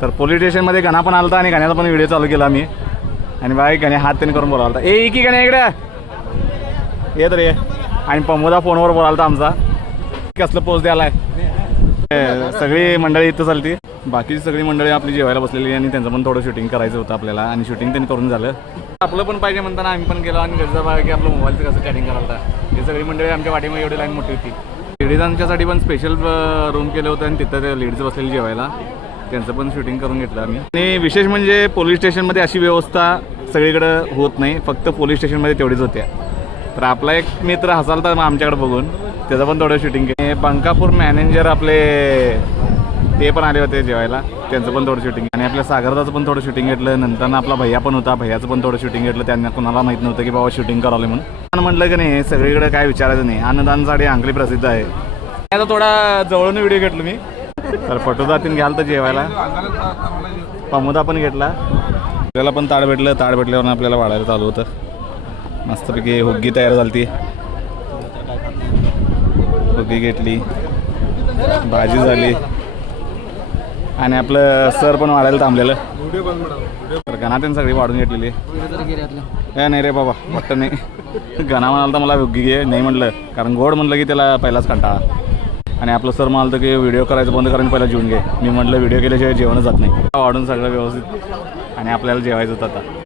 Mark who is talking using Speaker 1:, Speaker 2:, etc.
Speaker 1: तर पोलीस स्टेशनमध्ये गणा पण आलता आणि गाण्याचा पण व्हिडिओ चालू केला आम्ही. आणि बाई गणे हात त्यांनी करून बोलावला ए इकी गणे इकडे. ये तर ये. आणि प्रमोदा फोनवर बोलालता आमचा. कसलं पोच द्यायला आहे सगळी मंडळी इथं चालती. बाकीची सगळी मंडळी आपली जेवायला बसलेली आणि त्यांचं पण थोडं शूटिंग करायचं होतं आपल्याला. आणि शूटिंग त्यांनी करून झालं. आपलं पण पाहिजे म्हणताना आम्ही पण गेलो आणि गरजा बघा की आपलं मोबाईलचं कसं कॅटिंग करायला. ही सगळी मंडळी आमच्या वाटीमध्ये एवढी लाईन मोठी होती. लेडीजांच्यासाठी पण स्पेशल रूम केलं होतं आणि तिथं ते लेडीज बसलेली जेवायला. त्यांचं पण शूटिंग करून घेतलं आम्ही. आणि विशेष म्हणजे पोलीस स्टेशनमध्ये अशी व्यवस्था सगळीकडं होत नाही. फक्त पोलीस स्टेशनमध्ये तेवढीच होत्या. तर आपला एक मित्र हसालता मग आमच्याकडे बघून त्याचं पण थोडं शूटिंग केलं. बंकापूर मॅनेजर आपले ते पण आले होते जेवायला. त्यांचं पण थोडं शूटिंग आणि आपल्या सागरदाचं पण थोडं शूटिंग घेतलं. नंतर आपला भैया पण होता. भैयाचं पण थोडं शूटिंग घेतलं. त्यांना कुणाला माहीत नव्हतं की बाबा शूटिंग करावलं म्हणून. म्हटलं की नाही सगळीकडे काय विचारायचं नाही. अन्नदानसाठी अंकली प्रसिद्ध आहे. आता थोडा जवळून व्हिडिओ घेतलो मी. तर पटोदातीन घ्याल तर जेवायला. पमुदा पण घेतला. आपल्याला पण ताड भेटलं. ताड भेटल्यावर आपल्याला वाढायला चालू होतं. मस्तपैकी हुग्गी तयार झाली ती हुग्गी घेतली. भाजी झाली. आणि आपलं सर पण वाढायला थांबलेलं. तर गणातीन सगळी वाढून घेतलेली. काय नाही रे बाबा वाटतं नाही. गणा म्हणाल तर मला हुग्गी घे. नाही म्हटलं. कारण गोड म्हणलं की त्याला पहिलाच कंटाळा. आणि आपलं सर म्हणाल की व्हिडिओ करायचं बंद करून पहिला जेवून घे. मी म्हटलं व्हिडिओ केल्याशिवाय जेवणच जात नाही. वाढून सगळं व्यवस्थित. आणि आपल्याला जेवायचं होतं आता.